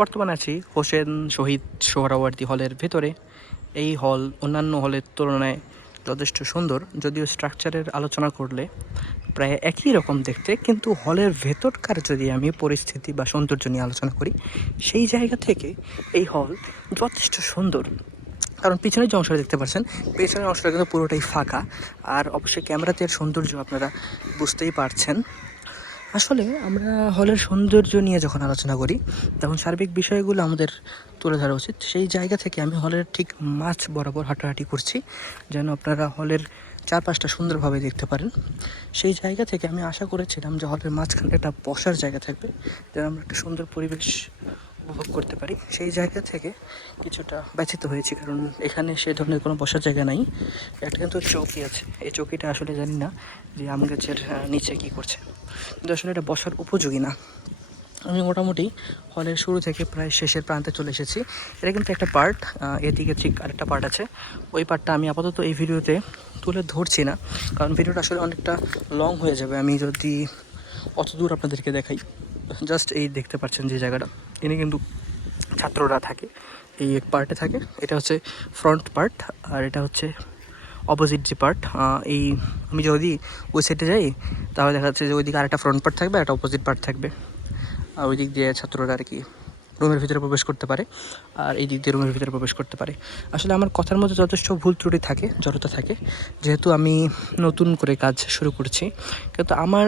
বর্তমানে আছি হোসেন শহীদ সোহরাওয়ার্দী হলের ভেতরে। এই হল অন্যান্য হলের তুলনায় যথেষ্ট সুন্দর, যদিও স্ট্রাকচারের আলোচনা করলে প্রায় একই রকম দেখতে, কিন্তু হলের ভেতরকার যদি আমি পরিস্থিতি বা সৌন্দর্য নিয়ে আলোচনা করি, সেই জায়গা থেকে এই হল যথেষ্ট সুন্দর। কারণ পিছনের যে অংশটা দেখতে পাচ্ছেন, পেছনের অংশটা কিন্তু পুরোটাই ফাঁকা, আর অবশ্যই ক্যামেরাতে এর সৌন্দর্য আপনারা বুঝতেই পারছেন। আসলে আমরা হলের সৌন্দর্য নিয়ে যখন আলোচনা করি, তখন সার্বিক বিষয়গুলো আমাদের তুলে ধরা উচিত। সেই জায়গা থেকে আমি হলের ঠিক মাঝ বরাবর হাঁটাহাঁটি করছি, যেন আপনারা হলের চারপাশটা সুন্দরভাবে দেখতে পারেন। সেই জায়গা থেকে আমি আশা করেছিলাম যে হলের মাঝখানে একটা বসার জায়গা থাকবে, যেন আমরা একটা সুন্দর পরিবেশ উপভোগ করতে পারি। সেই জায়গা থেকে কিছুটা ব্যথিত হয়েছি, কারণ এখানে সে ধরনের কোনো বসার জায়গা নাই। একটা কিন্তু চৌকি আছে, এই চৌকিটা আসলে জানি না যে আম গাছের নিচে কী করছে, কিন্তু আসলে এটা বসার উপযোগী না। আমি মোটামুটি হলের শুরু থেকে প্রায় শেষের প্রান্তে চলে এসেছি। এটা কিন্তু একটা পার্ট, এদিকে ঠিক আরেকটা পার্ট আছে। ওই পার্টটা আমি আপাতত এই ভিডিওতে তুলে ধরছি না, কারণ ভিডিওটা আসলে অনেকটা লং হয়ে যাবে আমি যদি অত দূর আপনাদেরকে দেখাই। জাস্ট এই দেখতে পাচ্ছেন যে জায়গাটা, এনে কিন্তু ছাত্ররা থাকে, এই এক পার্টে থাকে। এটা হচ্ছে ফ্রন্ট পার্ট, আর এটা হচ্ছে অপোজিট যে পার্ট। এই আমি যদি ওই সাইডে যাই, তাহলে দেখা যাচ্ছে যে ওইদিকে আরেকটা ফ্রন্ট পার্ট থাকবে, একটা অপোজিট পার্ট থাকবে। আর ওই দিক দিয়ে ছাত্ররা আর কি রুমের ভিতরে প্রবেশ করতে পারে, আর এই দিক দিয়ে রুমের ভিতরে প্রবেশ করতে পারে। আসলে আমার কথার মধ্যে যথেষ্ট ভুল ত্রুটি থাকে, জড়তা থাকে, যেহেতু আমি নতুন করে কাজ শুরু করছি। কিন্তু আমার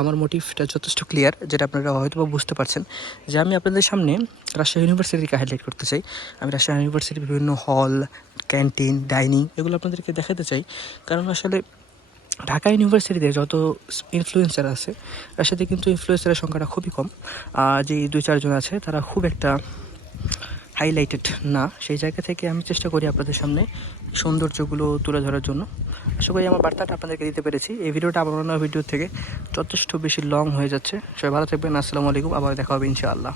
আমার মোটিভটা যথেষ্ট ক্লিয়ার, যেটা আপনারা হয়তো বুঝতে পারছেন, যে আমি আপনাদের সামনে রাজশাহী ইউনিভার্সিটিকে হাইলাইট করতে চাই। আমি রাজশাহী ইউনিভার্সিটির বিভিন্ন হল, ক্যান্টিন, ডাইনিং এগুলো আপনাদেরকে দেখাতে চাই। কারণ আসলে ঢাকা ইউনিভার্সিটিতে যত ইনফ্লুয়েন্সার আছে, তার সাথে কিন্তু ইনফ্লুয়েন্সারের সংখ্যাটা খুবই কম। যে 2-4 জন আছে, তারা খুব একটা হাইলাইটেড না। সেই জায়গা থেকে আমি চেষ্টা করি আপনাদের সামনে সৌন্দর্যগুলো তুলে ধরার জন্য। আশা করি আমার বার্তাটা আপনাদেরকে দিতে পেরেছি। এই ভিডিওটা আমার অন্য ভিডিও থেকে যথেষ্ট বেশি লং হয়ে যাচ্ছে। সবাই ভালো থাকবেন, আসসালামু আলাইকুম, আবার দেখা হবে ইনশাআল্লাহ।